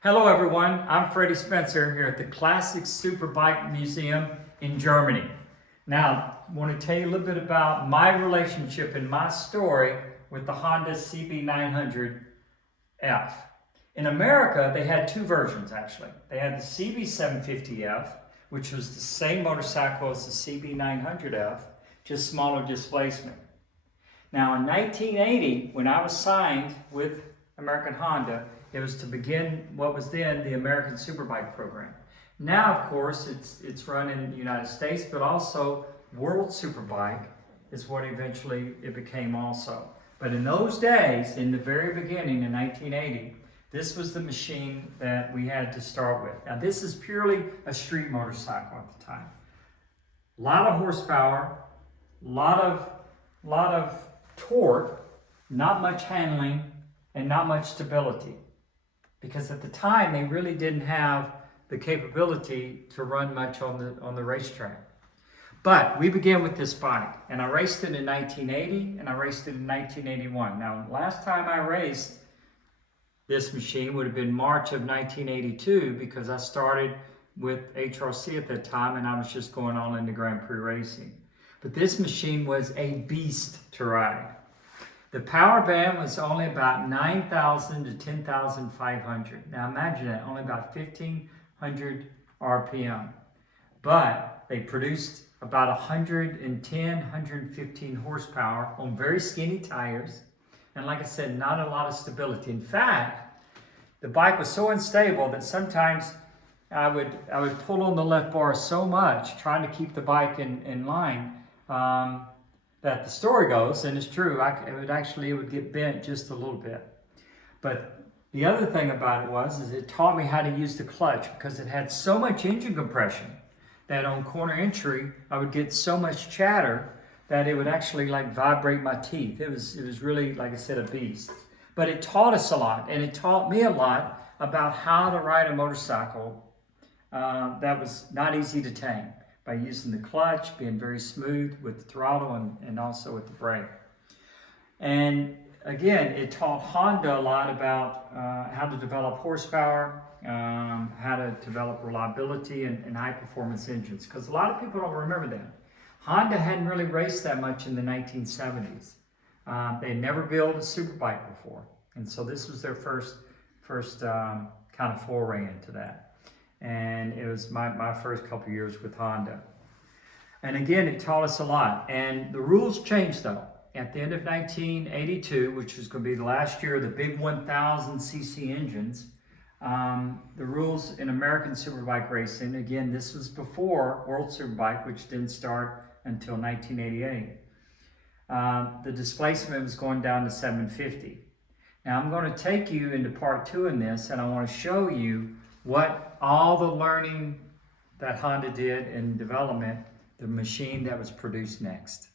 Hello everyone, I'm Freddie Spencer here at the Classic Superbike Museum in Germany. Now, I want to tell you a little bit about my relationship and my story with the Honda CB900F. In America, they had two versions actually. They had the CB750F, which was the same motorcycle as the CB900F, just smaller displacement. Now in 1980, when I was signed with American Honda, it was to begin what was then the American Superbike program. Now, of course, it's run in the United States, but also World Superbike is what eventually it became also. But in those days, in the very beginning in 1980, this was the machine that we had to start with. Now, this is purely a street motorcycle at the time. A lot of horsepower, a lot of torque, not much handling, and not much stability. Because at the time, they really didn't have the capability to run much on the racetrack. But we began with this bike, and I raced it in 1980, and I raced it in 1981. Now, last time I raced this machine would have been March of 1982, because I started with HRC at that time, and I was just going on into Grand Prix racing. But this machine was a beast to ride. The power band was only about 9,000 to 10,500. Now imagine that, only about 1,500 RPM. But they produced about 110, 115 horsepower on very skinny tires. And like I said, not a lot of stability. In fact, the bike was so unstable that sometimes I would pull on the left bar so much, trying to keep the bike in line, that the story goes, and it's true, it would get bent just a little bit. But the other thing about it is it taught me how to use the clutch, because it had so much engine compression that on corner entry, I would get so much chatter that it would actually like vibrate my teeth. It was really, like I said, a beast. But it taught us a lot, and it taught me a lot about how to ride a motorcycle that was not easy to tame, by using the clutch, being very smooth with the throttle and also with the brake. And again, it taught Honda a lot about how to develop horsepower, how to develop reliability and high performance engines. Because a lot of people don't remember that. Honda hadn't really raced that much in the 1970s. They had never built a superbike before. And so this was their first kind of foray into that. And it was my first couple years with Honda. And again, it taught us a lot. And the rules changed though. At the end of 1982, which was going to be the last year of the big 1,000cc engines, the rules in American Superbike racing, again, this was before World Superbike, which didn't start until 1988. The displacement was going down to 750. Now I'm going to take you into part two in this, and I want to show you what all the learning that Honda did in development, the machine that was produced next.